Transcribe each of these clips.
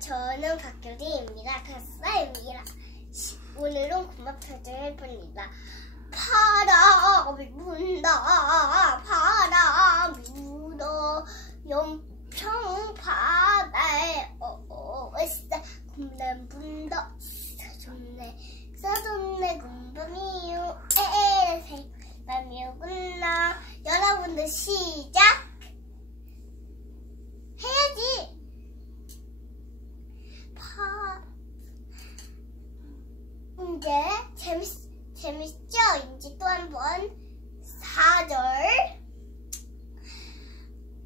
저는 박규리입니다. 가사입니다. 오늘은 군밥편을 해봅니다. 바람이 분다, 바람이 불어, 연평 바다에 어어있어, 군밤 분다, 사줬네, 사줬네, 군밤이요, 에에세, 밤이었구나. 여러분들 시작! 이제 재밌 재밌죠? 이제 또 한 번 사절.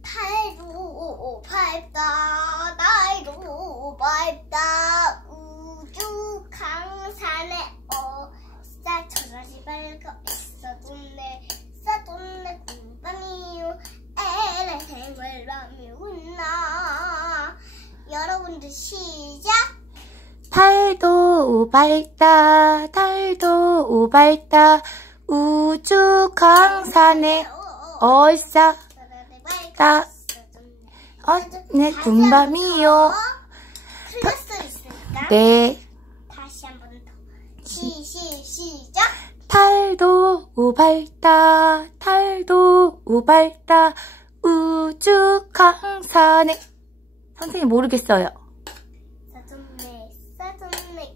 달도 밝다 달도 밝다. 우주 강산에 어싸 저라지 밝아 있어도네 싸도네 공방이요. 에레 생활 밤이 웃나. 여러분들 시작. 달도 밝다 달도 우발다 우주 강산에 얼싸 따- 군밤이요? 틀렸어 있으니까 네. 다시 한 번 더. 시, 시, 시작. 달도 우발다 달도 우발다 우주 강산에. 선생님 모르겠어요